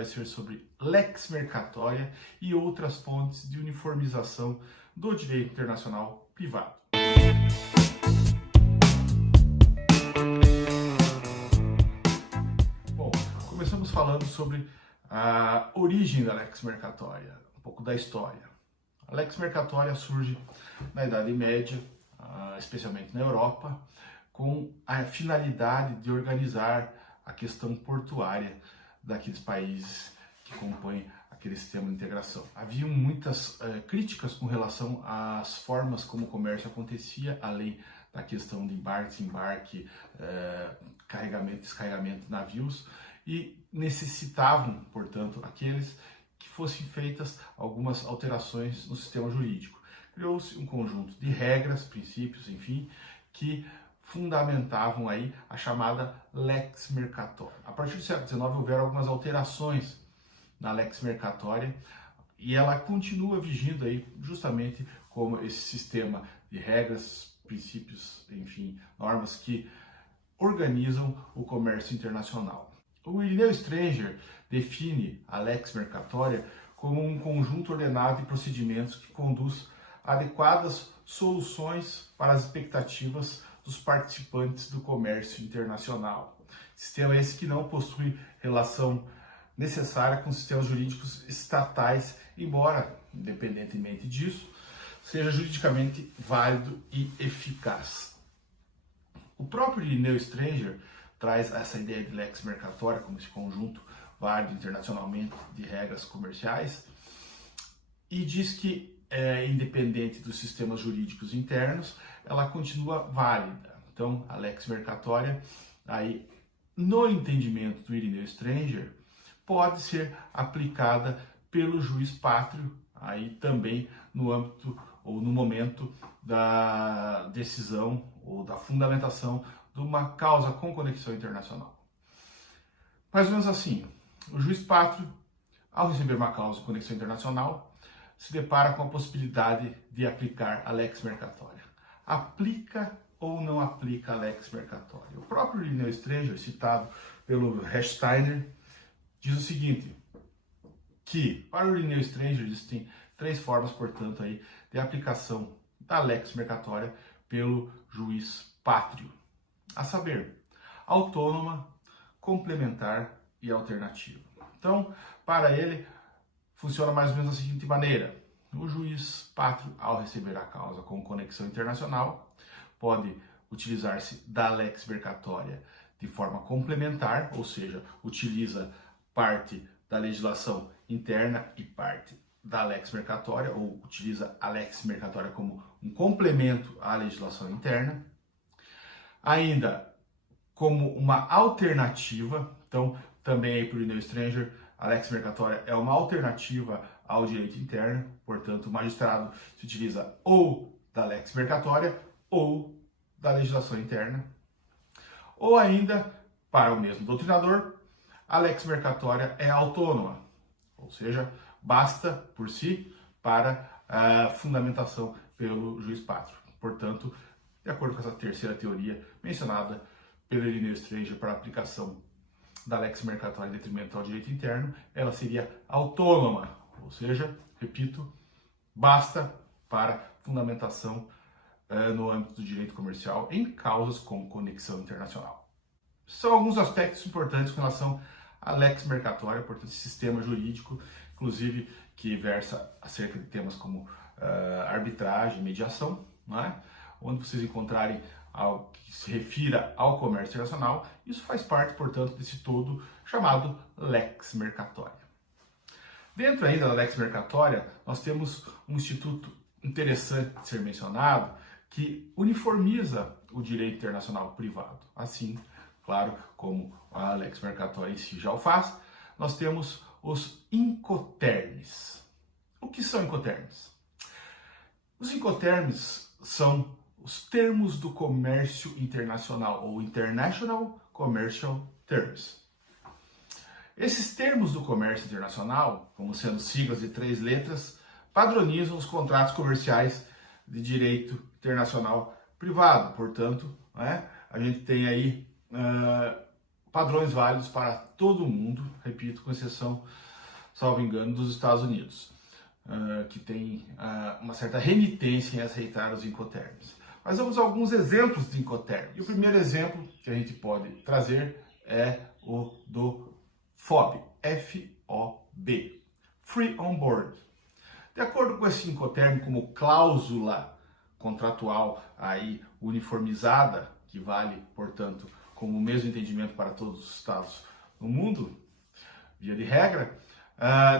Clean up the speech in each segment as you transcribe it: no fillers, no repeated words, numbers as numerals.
vai ser sobre lex mercatória e outras fontes de uniformização do direito internacional privado. Bom, começamos falando sobre a origem da lex mercatória, um pouco da história. A lex mercatória surge na Idade Média, especialmente na Europa, com a finalidade de organizar a questão portuária daqueles países que compõem aquele sistema de integração. Havia muitas críticas com relação às formas como o comércio acontecia, além da questão de embarque, desembarque, carregamento, descarregamento de navios, e necessitavam, portanto, aqueles que fossem feitas algumas alterações no sistema jurídico. Criou-se um conjunto de regras, princípios, enfim, que fundamentavam aí a chamada lex mercatória. A partir do século XIX houveram algumas alterações na lex mercatória e ela continua vigindo aí justamente como esse sistema de regras, princípios, enfim, normas que organizam o comércio internacional. O Irineu Strenger define a lex mercatória como um conjunto ordenado de procedimentos que conduz a adequadas soluções para as expectativas dos participantes do comércio internacional. Sistema esse que não possui relação necessária com sistemas jurídicos estatais, embora, independentemente disso, seja juridicamente válido e eficaz. O próprio Irineu Strenger traz essa ideia de lex mercatória como esse conjunto válido internacionalmente de regras comerciais e diz que, independente dos sistemas jurídicos internos, ela continua válida. Então, a lex mercatória, aí, no entendimento do Irineu Strenger, pode ser aplicada pelo juiz pátrio, aí também no âmbito ou no momento da decisão ou da fundamentação de uma causa com conexão internacional. Mais ou menos assim, o juiz pátrio, ao receber uma causa com conexão internacional, se depara com a possibilidade de aplicar a lex mercatória. Aplica ou não aplica a lex mercatória? O próprio Irineu Strenger, citado pelo Rechsteiner, diz o seguinte, que para o Irineu Strenger existem três formas, portanto, aí, de aplicação da lex mercatória pelo juiz pátrio. A saber, autônoma, complementar e alternativa. Então, para ele, funciona mais ou menos da seguinte maneira. O juiz pátrio, ao receber a causa com conexão internacional, pode utilizar-se da lex mercatória de forma complementar, ou seja, utiliza parte da legislação interna e parte da lex mercatória, ou utiliza a lex mercatória como um complemento à legislação interna. Ainda como uma alternativa, então também aí para o Irineu Strenger, a lex mercatória é uma alternativa ao direito interno, portanto o magistrado se utiliza ou da lex mercatória ou da legislação interna. Ou ainda, para o mesmo doutrinador, a lex mercatória é autônoma, ou seja, basta por si para a fundamentação pelo juiz pátrio. Portanto, de acordo com essa terceira teoria mencionada pelo Irineu Strenger para a aplicação da lex mercatória em detrimento ao direito interno, ela seria autônoma, ou seja, repito, basta para fundamentação no âmbito do direito comercial em causas com conexão internacional. São alguns aspectos importantes com relação à lex mercatória, portanto, sistema jurídico, inclusive que versa acerca de temas como arbitragem, mediação, não é? Onde vocês encontrarem algo que se refira ao comércio internacional, isso faz parte, portanto, desse todo chamado lex mercatória. Dentro ainda da lex mercatória, nós temos um instituto interessante de ser mencionado que uniformiza o direito internacional privado. Assim, claro, como a lex mercatória em si já o faz, nós temos os incoterms. O que são incoterms? Os incoterms são os termos do comércio internacional, ou International Commercial Terms. Esses termos do comércio internacional, como sendo siglas de 3 letras, padronizam os contratos comerciais de direito internacional privado. Portanto, a gente tem aí padrões válidos para todo mundo, repito, com exceção, salvo engano, dos Estados Unidos, que tem uma certa renitência em aceitar os Incoterms. Mas vamos a alguns exemplos de Incoterm. E o primeiro exemplo que a gente pode trazer é o do FOB, F-O-B, Free On Board. De acordo com esse Incoterm, como cláusula contratual aí uniformizada, que vale, portanto, como o mesmo entendimento para todos os estados no mundo, via de regra,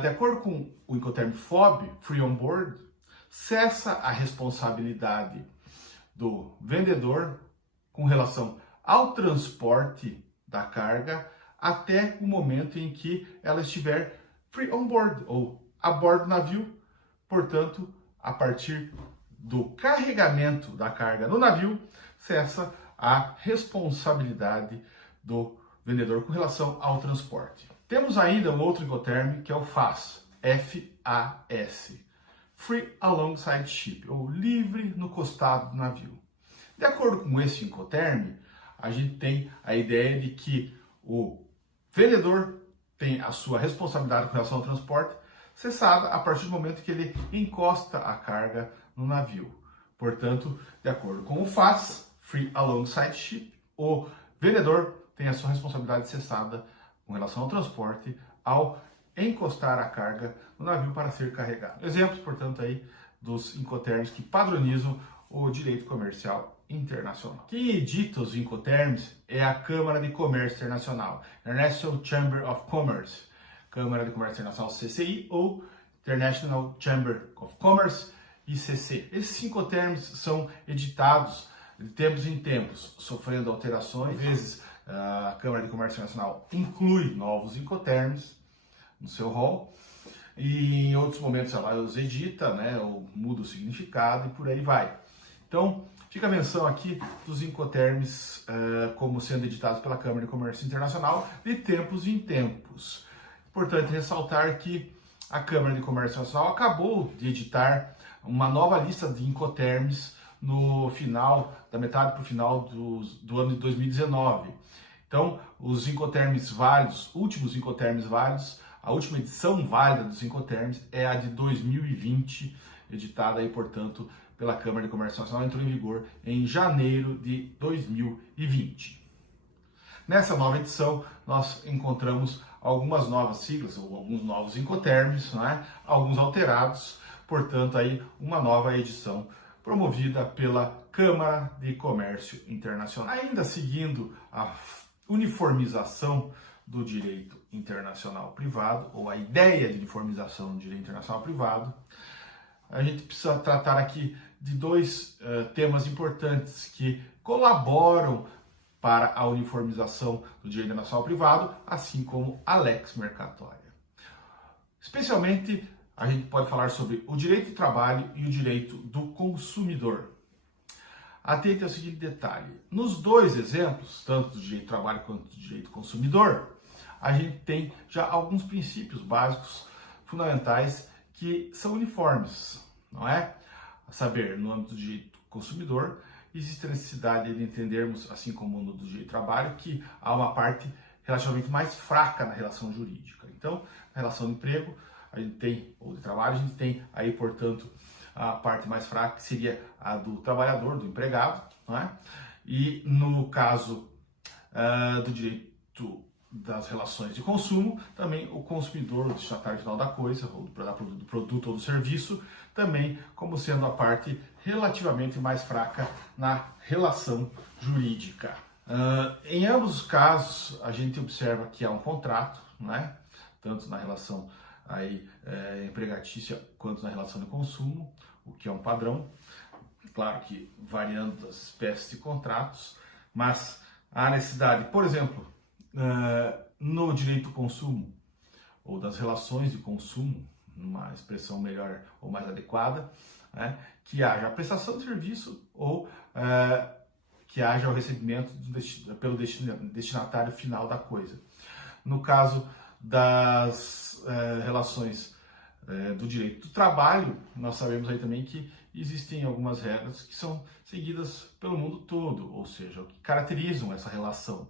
de acordo com o Incoterm FOB, Free On Board, cessa a responsabilidade do vendedor com relação ao transporte da carga até o momento em que ela estiver free on board, ou a bordo do navio. Portanto, a partir do carregamento da carga no navio, cessa a responsabilidade do vendedor com relação ao transporte. Temos ainda um outro Incoterm, que é o FAS, F-A-S, Free Alongside Ship, ou livre no costado do navio. De acordo com esse Incoterm, a gente tem a ideia de que o vendedor tem a sua responsabilidade com relação ao transporte cessada a partir do momento que ele encosta a carga no navio. Portanto, de acordo com o FAS, Free Alongside Ship, o vendedor tem a sua responsabilidade cessada com relação ao transporte ao encostar a carga no navio para ser carregado. Exemplos, portanto, aí dos Incoterms que padronizam o direito comercial internacional. Quem edita os Incoterms é a Câmara de Comércio Internacional, International Chamber of Commerce, Câmara de Comércio Internacional, CCI, ou International Chamber of Commerce, ICC. Esses Incoterms são editados de tempos em tempos, sofrendo alterações. Às vezes, a Câmara de Comércio Internacional inclui novos Incoterms no seu rol, e em outros momentos ela os edita, né, ou muda o significado e por aí vai. Então, fica a menção aqui dos Incoterms como sendo editados pela Câmara de Comércio Internacional de tempos em tempos. Importante ressaltar que a Câmara de Comércio Internacional acabou de editar uma nova lista de Incoterms no final, da metade para o final do ano de 2019. Então, os Incoterms válidos, últimos Incoterms válidos, a última edição válida dos Incoterms é a de 2020, editada aí, portanto, pela Câmara de Comércio Internacional, entrou em vigor em janeiro de 2020. Nessa nova edição, nós encontramos algumas novas siglas, ou alguns novos Incoterms, né? Alguns alterados, portanto, aí uma nova edição promovida pela Câmara de Comércio Internacional. Ainda seguindo a uniformização do direito internacional privado, ou a ideia de uniformização do direito internacional privado, a gente precisa tratar aqui de dois temas importantes que colaboram para a uniformização do direito internacional privado, assim como a lex mercatória. Especialmente, a gente pode falar sobre o direito do trabalho e o direito do consumidor. Atente ao seguinte detalhe: nos dois exemplos, tanto do direito do trabalho quanto do direito do consumidor, a gente tem já alguns princípios básicos fundamentais que são uniformes, não é? A saber, no âmbito do direito do consumidor, existe a necessidade de entendermos, assim como no do direito do trabalho, que há uma parte relativamente mais fraca na relação jurídica. Então, na relação de emprego, a gente tem, ou de trabalho, a gente tem aí, portanto, a parte mais fraca, que seria a do trabalhador, do empregado, não é? E no caso do direito das relações de consumo, também o consumidor, o destinatário final da coisa, ou do produto ou do serviço, também como sendo a parte relativamente mais fraca na relação jurídica. Em ambos os casos, a gente observa que há um contrato, né? Tanto na relação aí, empregatícia quanto na relação de consumo, o que é um padrão, claro que variando as espécies de contratos, mas há necessidade, por exemplo, no direito do consumo, ou das relações de consumo, uma expressão melhor ou mais adequada, né, que haja a prestação de serviço ou que haja o recebimento pelo destinatário final da coisa. No caso das relações do direito do trabalho, nós sabemos aí também que existem algumas regras que são seguidas pelo mundo todo, ou seja, que caracterizam essa relação.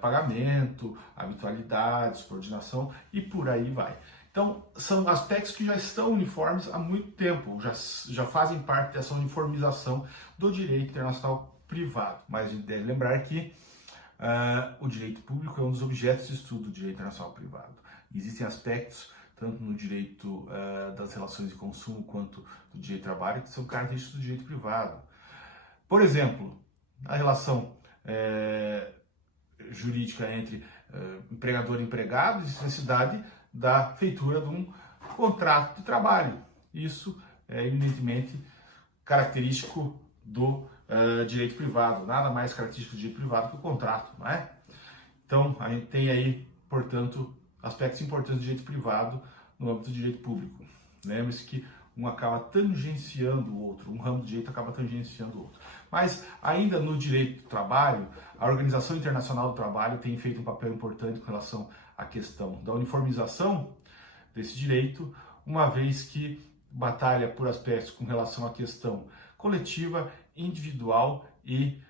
pagamento, habitualidade, subordinação e por aí vai. Então, são aspectos que já estão uniformes há muito tempo, já fazem parte dessa uniformização do direito internacional privado. Mas a gente deve lembrar que o direito público é um dos objetos de estudo do direito internacional privado. Existem aspectos, tanto no direito das relações de consumo quanto do direito de trabalho, que são característicos do direito privado. Por exemplo, a relação jurídica entre empregador e empregado existe a necessidade da feitura de um contrato de trabalho. Isso é evidentemente característico do direito privado, nada mais característico do direito privado que o contrato, não é? Então, a gente tem aí, portanto, aspectos importantes do direito privado no âmbito do direito público. Lembre-se que um acaba tangenciando o outro, um ramo do direito acaba tangenciando o outro. Mas, ainda no direito do trabalho, a Organização Internacional do Trabalho tem feito um papel importante com relação à questão da uniformização desse direito, uma vez que batalha por aspectos com relação à questão coletiva, individual e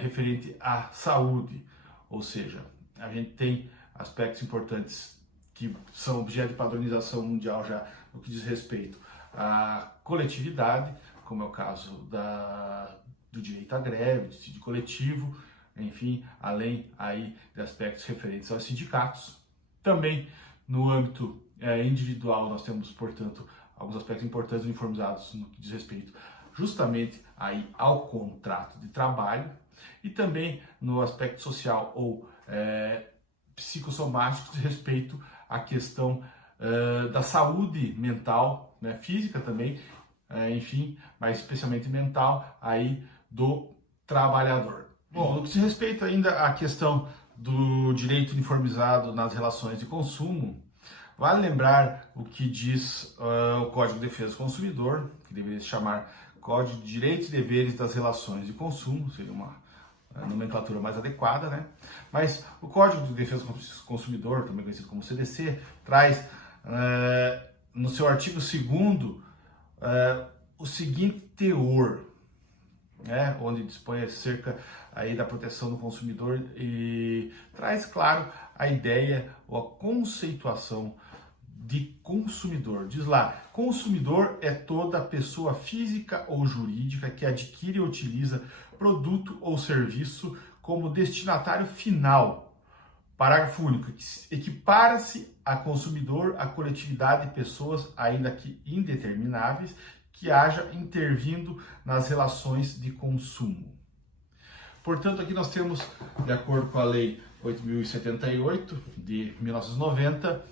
referente à saúde. Ou seja, a gente tem aspectos importantes que são objeto de padronização mundial já no que diz respeito à coletividade, como é o caso do direito à greve, do síndico coletivo, enfim, além aí de aspectos referentes aos sindicatos. Também no âmbito individual nós temos, portanto, alguns aspectos importantes uniformizados no que diz respeito justamente aí ao contrato de trabalho e também no aspecto social ou psicossomático de respeito à questão da saúde mental, né, física também, enfim, mas especialmente mental aí do trabalhador. Bom, no que diz respeito ainda à questão do direito uniformizado nas relações de consumo, vale lembrar o que diz o Código de Defesa do Consumidor, que deveria se chamar Código de Direitos e Deveres das Relações de Consumo, seria uma nomenclatura mais adequada, né? Mas o Código de Defesa do Consumidor, também conhecido como CDC, traz no seu artigo 2º o seguinte teor, né, onde dispõe acerca aí da proteção do consumidor e traz, claro, a ideia ou a conceituação de consumidor. Diz lá, consumidor é toda pessoa física ou jurídica que adquire ou utiliza produto ou serviço como destinatário final. Parágrafo único. Equipara-se a consumidor a coletividade de pessoas, ainda que indetermináveis, que haja intervindo nas relações de consumo. Portanto, aqui nós temos, de acordo com a Lei 8.078 de 1990,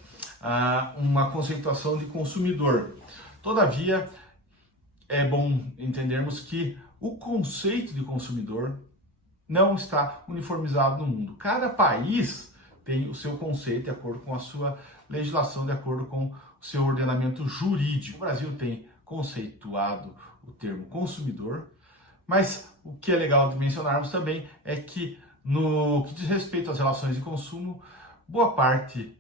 uma conceituação de consumidor. Todavia, é bom entendermos que o conceito de consumidor não está uniformizado no mundo. Cada país tem o seu conceito de acordo com a sua legislação, de acordo com o seu ordenamento jurídico. O Brasil tem conceituado o termo consumidor, mas o que é legal de mencionarmos também é que no que diz respeito às relações de consumo, boa parte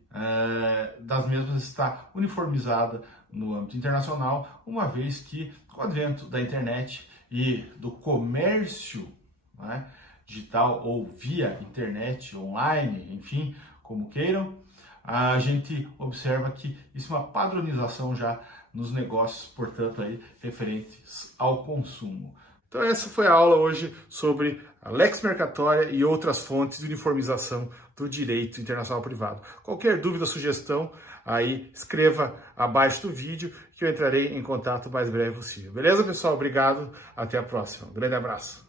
das mesmas está uniformizada no âmbito internacional, uma vez que com o advento da internet e do comércio, né, digital ou via internet, online, enfim, como queiram, a gente observa que isso é uma padronização já nos negócios, portanto, aí, referentes ao consumo. Então essa foi a aula hoje sobre a Lex Mercatória e outras fontes de uniformização do direito internacional privado. Qualquer dúvida ou sugestão, aí escreva abaixo do vídeo que eu entrarei em contato o mais breve possível. Beleza, pessoal? Obrigado, até a próxima. Um grande abraço.